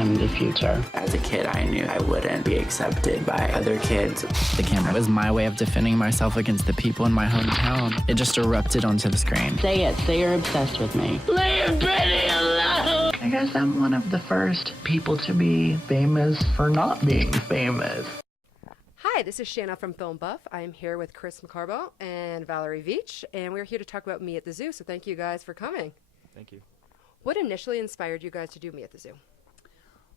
in the future. As a kid, I knew I wouldn't be accepted by other kids. The camera was my way of defending myself against the people in my hometown. It just erupted onto the screen. Say it. Say you're obsessed with me. Leave Benny alone! I guess I'm one of the first people to be famous for not being famous. Hi, this is Shanna from FilmBuff. I'm here with Chris Moukarbel and Valerie Veatch, and we're here to talk about Me at the Zoo, so thank you guys for coming. Thank you. What initially inspired you guys to do Me at the Zoo?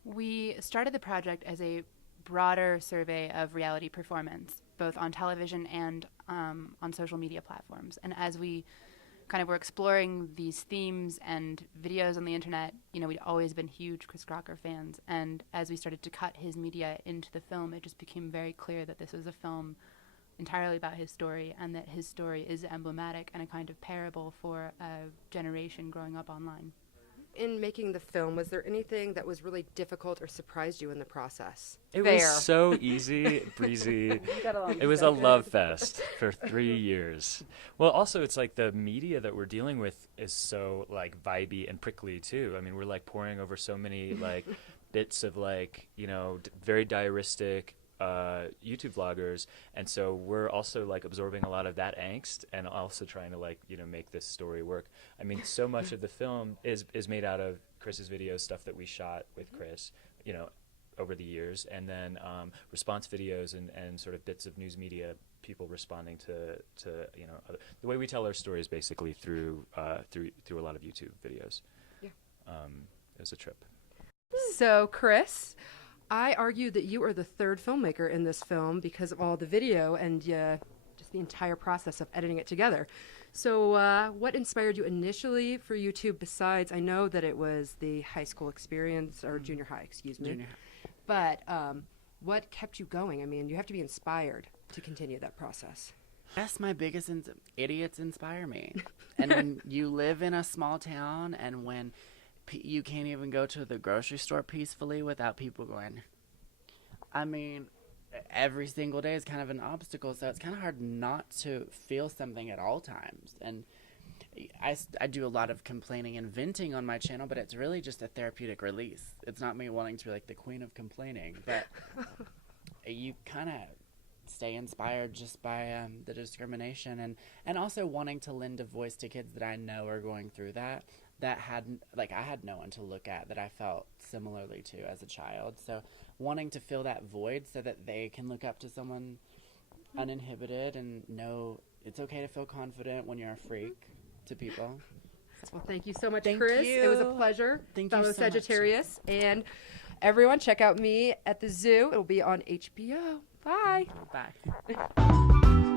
We started the project as a broader survey of reality performance, both on television and on social media platforms. And as we kind of were exploring these themes and videos on the internet, you know, we'd always been huge Chris Crocker fans. And as we started to cut his media into the film, it just became very clear that this was a film entirely about his story, and that his story is emblematic and a kind of parable for a generation growing up online. In making the film, was there anything that was really difficult or surprised you in the process? It was so easy, breezy. It was a love fest for 3 years. Well, also, it's like the media that we're dealing with is so like vibey and prickly too. I mean, we're like poring over so many like bits of like, you know, very diaristic YouTube vloggers, and so we're also like absorbing a lot of that angst and also trying to like, you know, make this story work. I mean, so much of the film is made out of Chris's videos, stuff that we shot with Chris, you know, over the years, and then response videos and sort of bits of news media, people responding to you know, the way we tell our stories basically through a lot of YouTube videos. Yeah. It was a trip. So, Chris, I argue that you are the third filmmaker in this film because of all the video and just the entire process of editing it together. So what inspired you initially for YouTube besides, I know that it was the high school experience, or junior high, excuse me. Junior high. But what kept you going? I mean, you have to be inspired to continue that process. That's my biggest idiots inspire me. And when you live in a small town and when you can't even go to the grocery store peacefully without people going. I mean, every single day is kind of an obstacle, so it's kind of hard not to feel something at all times. And I do a lot of complaining and venting on my channel, but it's really just a therapeutic release. It's not me wanting to be like the queen of complaining, but you kind of stay inspired just by the discrimination and also wanting to lend a voice to kids that I know are going through that I had no one to look at that I felt similarly to as a child. So wanting to fill that void so that they can look up to someone uninhibited and know it's okay to feel confident when you're a freak to people. Well, thank you so much, Thank Chris. you. It was a pleasure. Thank you fellow so Sagittarius. Much. And everyone, check out Me at the Zoo. It'll be on HBO. Bye. Bye.